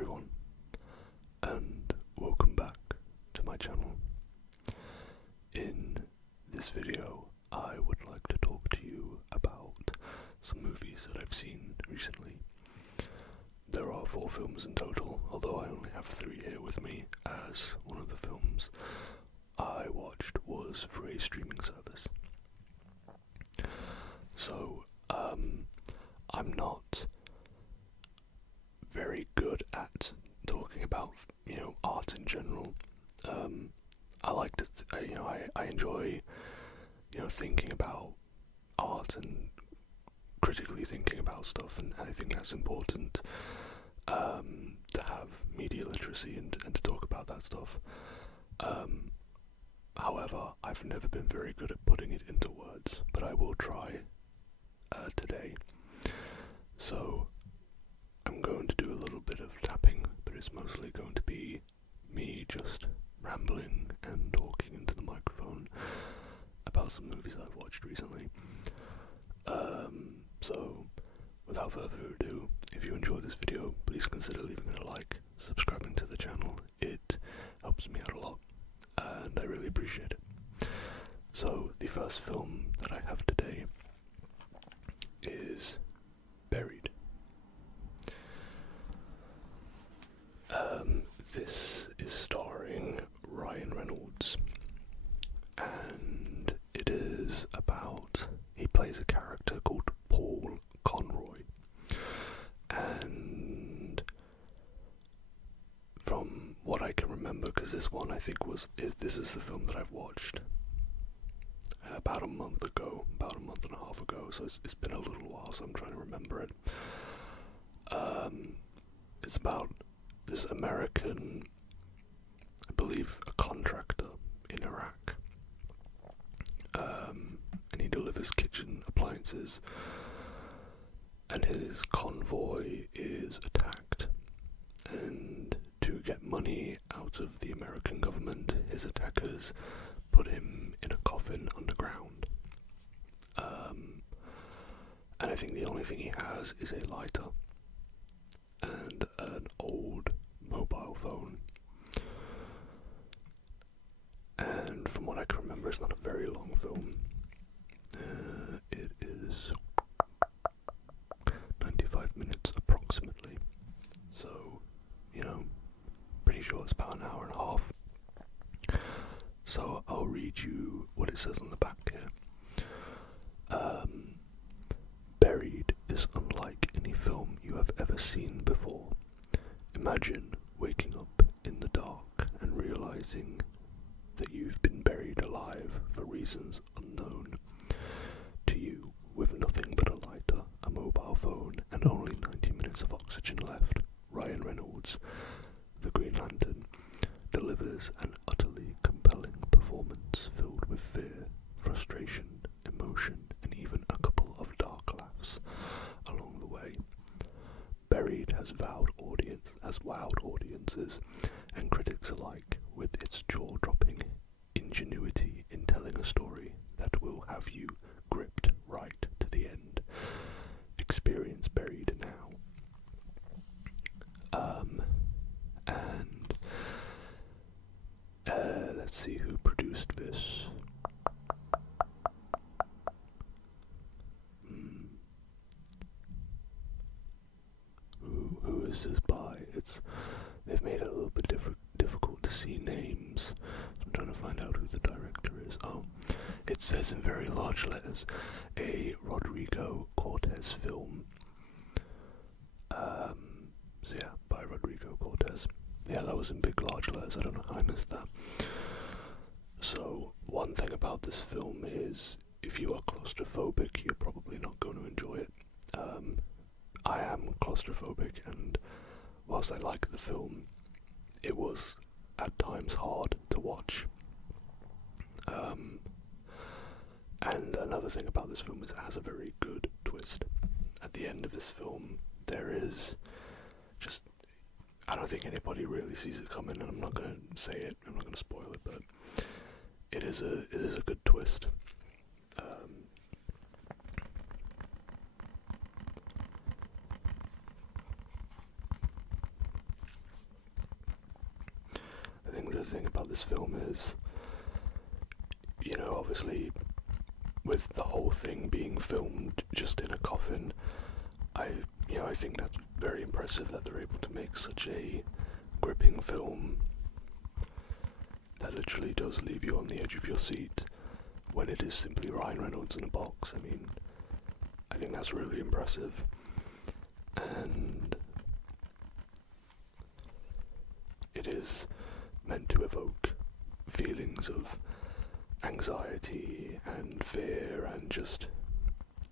everyone, and welcome back to my channel. In this video, I would like to talk to you about some movies that I've seen recently. There are 4 films in total, although I only have 3 here with me, as one of the films I watched was for a streaming service. So, I'm not very good at talking about, art in general. I like to, I enjoy, thinking about art and critically thinking about stuff, and I think that's important, to have media literacy and to talk about that stuff. However, I've never been very good at putting it into words, but I will try today. So, I'm going to do a little bit of tapping, but it's mostly going to be me just rambling and talking into the microphone about some movies I've watched recently. So, without further ado, if you enjoyed this video, please consider leaving it a like, subscribing to the channel. It helps me out a lot, and I really appreciate it. So, the first film that I have today is Buried. This is starring Ryan Reynolds, and it is about, he plays a character called Paul Conroy, and from what I can remember, because this one I think this is the film that I've watched about a month and a half ago, so it's been a little while, so I'm trying to remember it. It's about this American, I believe, a contractor in Iraq, and he delivers kitchen appliances, and his convoy is attacked, and to get money out of the American government, his attackers put him in a coffin underground, and I think the only thing he has is a lighter and an old mobile phone. And from what I can remember, it's not a very long film. It is 95 minutes approximately. So, pretty sure it's about an hour and a half. So I'll read you what it says on the back here. Buried is unlike any film you have ever seen before. Imagine waking up in the dark and realizing that you've been buried alive for reasons unknown to you, with nothing but a lighter, a mobile phone, and only 90 minutes of oxygen left. Ryan Reynolds, the Green Lantern, delivers an utterly compelling performance filled with fear, frustration, emotion, and even a couple of dark laughs along the way. Buried has wowed audiences and critics alike with its jaw-dropping ingenuity in telling a story that will have you gripped right to the end. Experience Buried now. Let's see who produced this. Who is this by? They've made it a little bit difficult to see names. So I'm trying to find out who the director is. Oh, it says in very large letters, a Rodrigo Cortés film. So yeah, by Rodrigo Cortés. Yeah, that was in big large letters. I don't know how I missed that. So one thing about this film is, if you are claustrophobic, you're probably not going to enjoy it. I am claustrophobic, and whilst I like the film, it was at times hard to watch. And another thing about this film is it has a very good twist. At the end of this film, there is just, I don't think anybody really sees it coming, and I'm not going to say it, I'm not going to spoil it, but it is a good twist. the thing about this film is, you know, obviously, with the whole thing being filmed just in a coffin, I think that's very impressive that they're able to make such a gripping film that literally does leave you on the edge of your seat when it is simply Ryan Reynolds in a box. I mean, I think that's really impressive. And it is meant to evoke feelings of anxiety and fear and just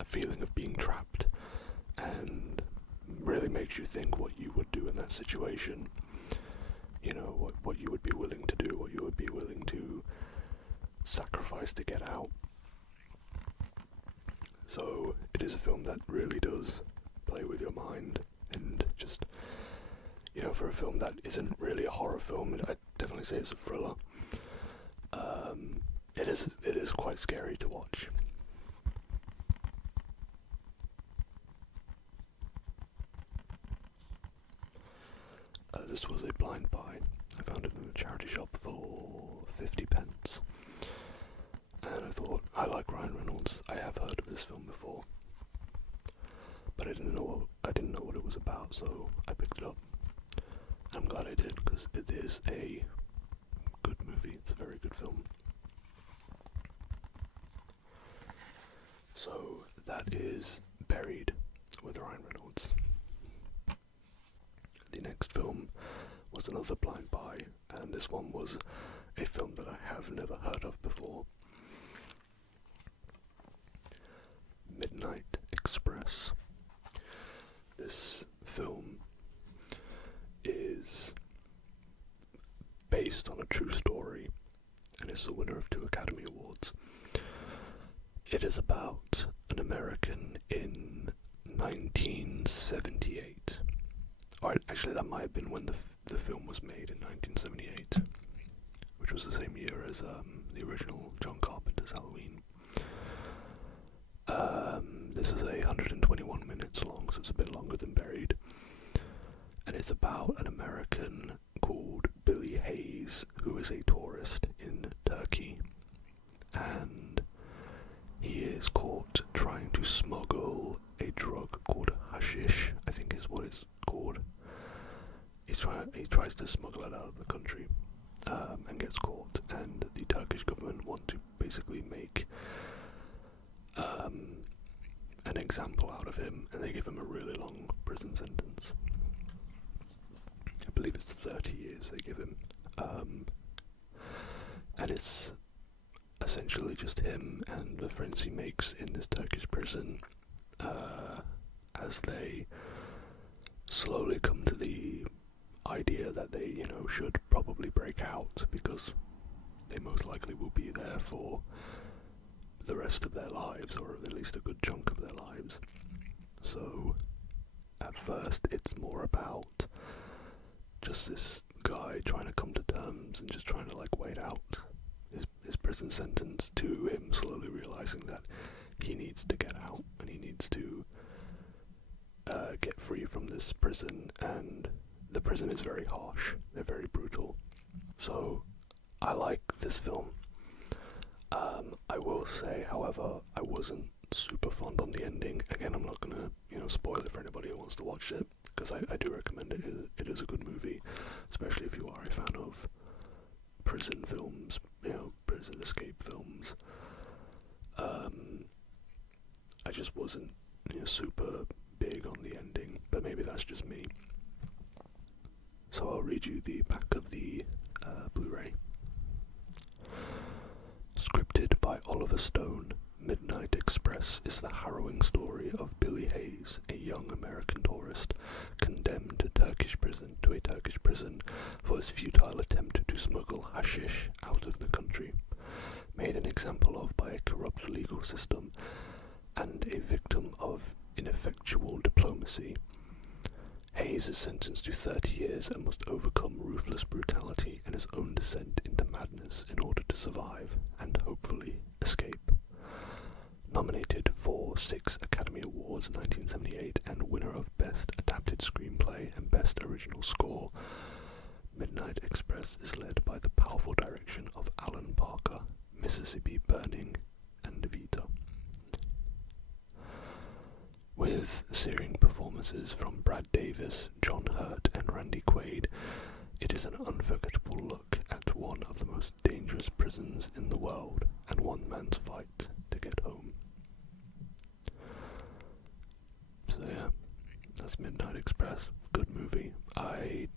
a feeling of being trapped, and really makes you think what you would do in that situation. You know, what you would be willing to do, what you would be willing to sacrifice to get out. So it is a film that really does play with your mind, and just, you know, for a film that isn't really a horror film, I'd definitely say it's a thriller. It is quite scary to watch. This was a blind buy. I found it in a charity shop for 50p. And I thought, I like Ryan Reynolds. I have heard of this film before, but I didn't know what it was about, so I picked it up. I'm glad I did, because it is a good movie. It's a very good film. So that is Buried with Ryan Reynolds. The next film was another blind buy, and this one was a film that I have never heard of before. Midnight Express. This film is based on a true story, and is the winner of 2 Academy Awards. It is about an American in 1978. Or actually, that might have been when the film was made in 1978, which was the same year as the original John Carpenter's Halloween. This is 121 minutes long, so it's a bit longer than Buried. And it's about an American called Billy Hayes, who is a tourist in Turkey. And he is caught trying to smuggle a drug called hashish, I think is what it's called. He tries to smuggle it out of the country, and gets caught, and the Turkish government want to basically make an example out of him, and they give him a really long prison sentence. I believe it's 30 years they give him, and it's essentially just him and the friends he makes in this Turkish prison, as they slowly come to the idea that they, you know, should probably break out, because they most likely will be there for the rest of their lives, or at least a good chunk of their lives. So at first it's more about just this guy trying to come to terms and just trying to wait out his prison sentence, to him slowly realizing that he needs to get out and he needs to get free from this prison. And the prison is very harsh, they're very brutal. So I like this film. I will say, however, I wasn't super fond on the ending. Again, I'm not gonna, spoil it for anybody who wants to watch it, because I do recommend it. It is a good movie, especially if you are a fan of prison films, prison escape films. I just wasn't, super big on the ending, but maybe that's just me. So I'll read you the back of the Blu-ray. Scripted by Oliver Stone, Midnight Express is the harrowing story of Billy Hayes, a young American tourist condemned to a Turkish prison for his futile attempt to smuggle hashish out of the country, made an example of by a corrupt legal system and a victim of ineffectual diplomacy. Hayes is sentenced to 30 years and must overcome ruthless brutality and his own descent into madness in order to survive and hopefully escape. Nominated for 6 Academy Awards in 1978 and winner of Best Adapted Screenplay and Best Original Score, Midnight Express is led by the Mississippi Burning, and Evita. With searing performances from Brad Davis, John Hurt, and Randy Quaid, it is an unforgettable look at one of the most dangerous prisons in the world and one man's fight to get home. So yeah, that's Midnight Express. Good movie. I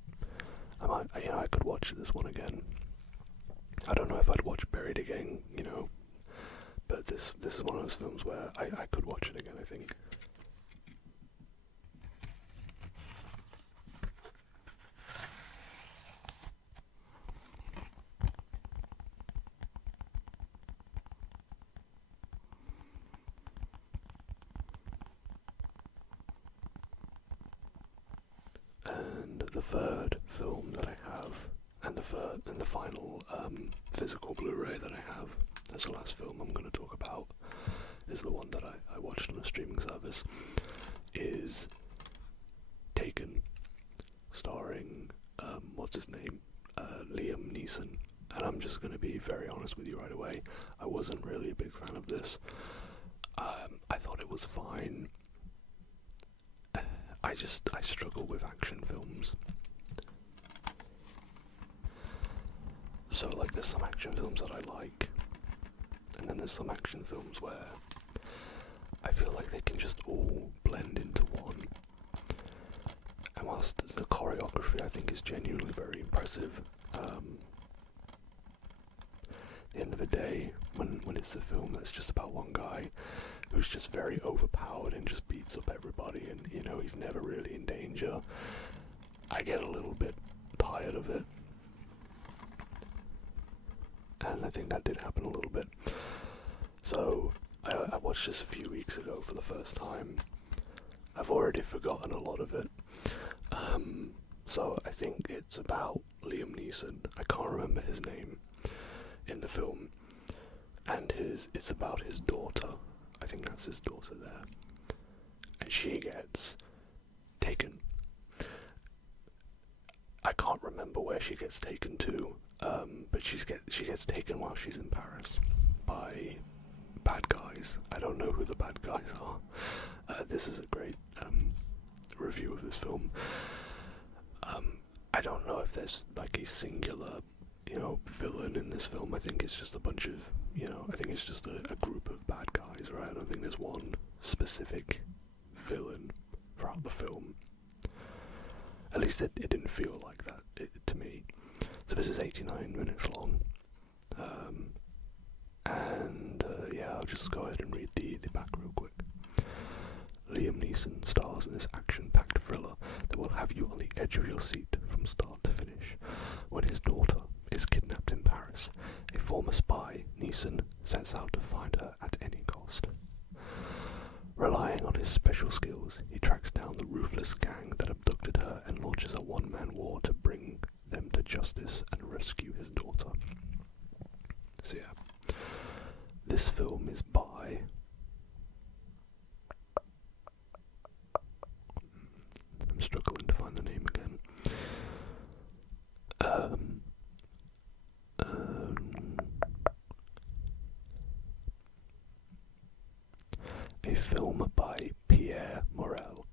could watch this one again. I don't know if I'd watch Buried again, but this is one of those films where I could watch it again, I think. And the third film that I have, and the final physical Blu-ray that I have, that's the last film I'm going to talk about, is the one that I watched on a streaming service, is Taken, starring, what's his name, Liam Neeson. And I'm just going to be very honest with you right away, I wasn't really a big fan of this. I thought it was fine. I struggle with action films. So, there's some action films that I like, and then there's some action films where I feel like they can just all blend into one. And whilst the choreography I think is genuinely very impressive, at the end of the day, when it's a film that's just about one guy who's just very overpowered and just beats up everybody, and he's never really in danger, I get a little bit tired of it. And I think that did happen a little bit. So I watched this a few weeks ago for the first time. I've already forgotten a lot of it. So I think it's about Liam Neeson. I can't remember his name in the film. And it's about his daughter. I think that's his daughter there. And she gets taken. I can't remember where she gets taken to, but she gets taken while she's in Paris by bad guys. I don't know who the bad guys are. This is a great review of this film. I don't know if there's a singular, villain in this film. I think it's just a bunch of, I think it's just a group of bad guys, right? I don't think there's one specific villain throughout the film. At least it didn't feel like that to me. So this is 89 minutes long. I'll just go ahead and read the back real quick. Liam Neeson stars in this action-packed thriller that will have you on the edge of your seat from start to finish. When his daughter is kidnapped in Paris, a former spy, Neeson, sets out to find her at any cost. Relying on his special skills, he tracks down the ruthless gang that abducted her and launches a one-man war to bring them to justice and rescue his daughter. So yeah, this film is by... I'm struggling to find the name again. A film by Pierre Morel.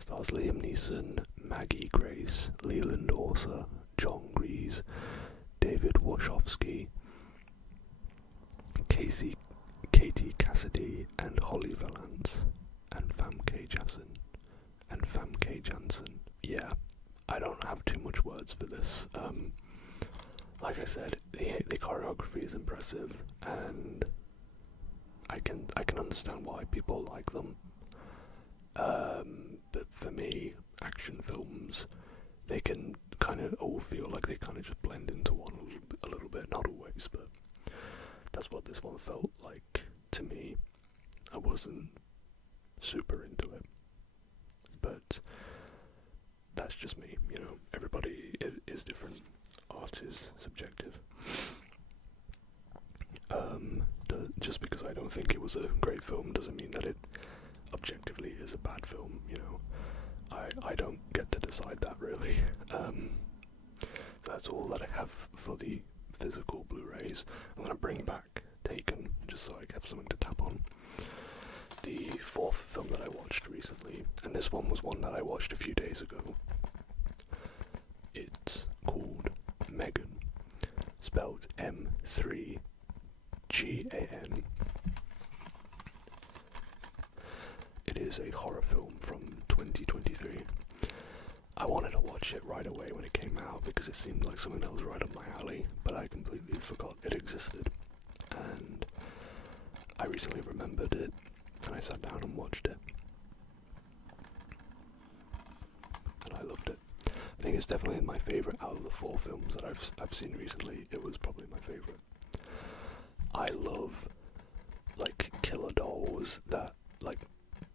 Stars Liam Neeson, Maggie Grace, Leland Orser, John Grease, David Wachowski, Katie Cassidy, and Holly Valance, and Famke Janssen. Yeah, I don't have too much words for this. Like I said, the choreography is impressive, and I can understand why people like them. But for me, action films, they can kind of all feel like they kind of just blend into one a little bit, not always, but that's what this one felt like to me. I wasn't super into it, but that's just me, everybody is different. Art is subjective. Just because I don't think it was a great film doesn't mean that it objectively is a bad film, I don't get to decide that really. That's all that I have for the physical Blu-rays. I'm gonna bring back Taken, just so I have something to tap on. The fourth film that I watched recently, and this one was one that I watched a few days ago. It's called Megan, spelled M3GAN. It is a horror film from 2023. I wanted to watch it right away when it came out because it seemed like something that was right up my alley, but I completely forgot it existed. And I recently remembered it, and I sat down and watched it. And I loved it. I think it's definitely my favourite out of the 4 films that I've seen recently. It was probably my favourite. I love, like, killer dolls that, like,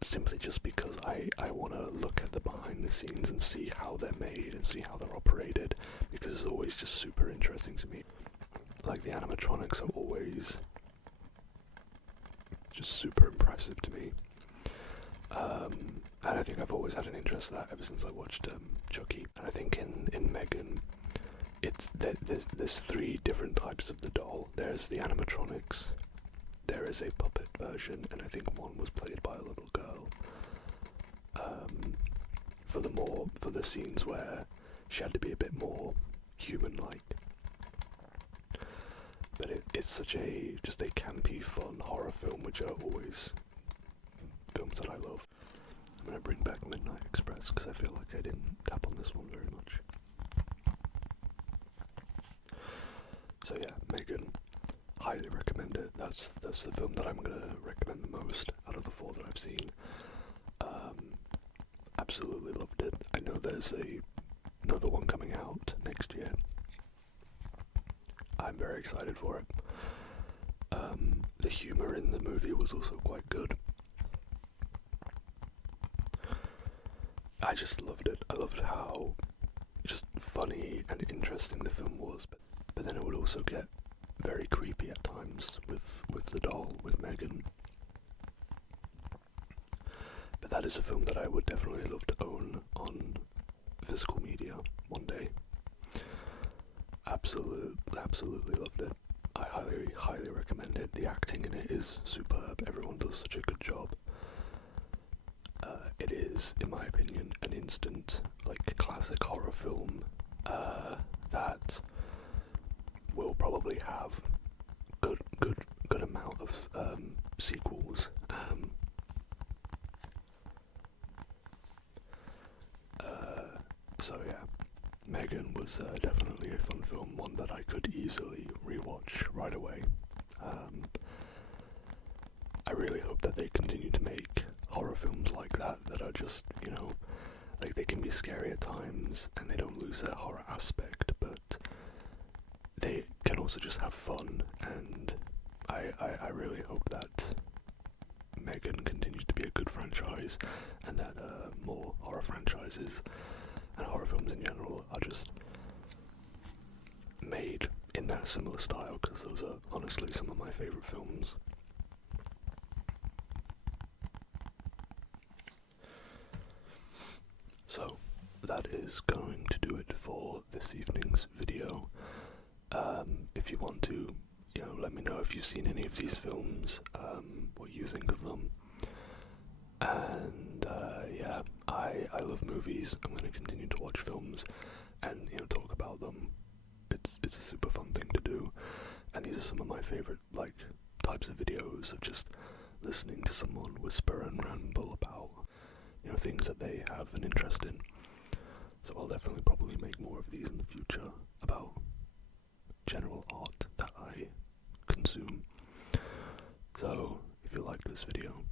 simply just because I want to look at the behind the scenes and see how they're made and see how they're operated, because it's always just super interesting to me. Like, the animatronics are always just super impressive to me. And I think I've always had an interest in that ever since I watched Chucky. And I think in Megan, there's 3 different types of the doll. There's the animatronics, there is a puppet version, and I think one was played by a little girl. For the scenes where she had to be a bit more human-like. But it's such just a campy, fun horror film, which are always films that I love. I'm gonna bring back Midnight Express because I feel like I didn't tap on this one very much. So yeah, Megan, highly recommend it. That's the film that I'm gonna recommend the most out of the 4 that I've seen. Absolutely loved it. I know there's another one coming out next year. I'm very excited for it. The humor in the movie was also quite good. I just loved it. I loved how just funny and interesting the film was, but then it would also get very creepy at times with the doll, with Megan. But that is a film that I would definitely love to own on physical media one day. Absolutely loved it. I highly recommend it. The acting in it is superb. Everyone does such a good job. It is, in my opinion, an instant, like, classic horror film that will probably have good amount of sequels. So yeah, Megan was definitely a fun film, one that I could easily rewatch right away. I really hope that they continue to make horror films like that are just, you know, like, they can be scary at times and they don't lose their horror aspect, but they can also just have fun, and I really hope that Megan continues to be a good franchise, and that more horror franchises and horror films in general are just made in that similar style, because those are honestly some of my favourite films. So, that is going to do it for this evening's video. If you want to, you know, let me know if you've seen any of these films, what you think of them. And yeah, I love movies. I'm going to continue to watch films and, you know, talk about them. It's a super fun thing to do, and these are some of my favourite, like, types of videos of just listening to someone whisper and ramble about, you know, things that they have an interest in. So I'll definitely probably make more of these in the future about general art that I consume. So if you liked this video,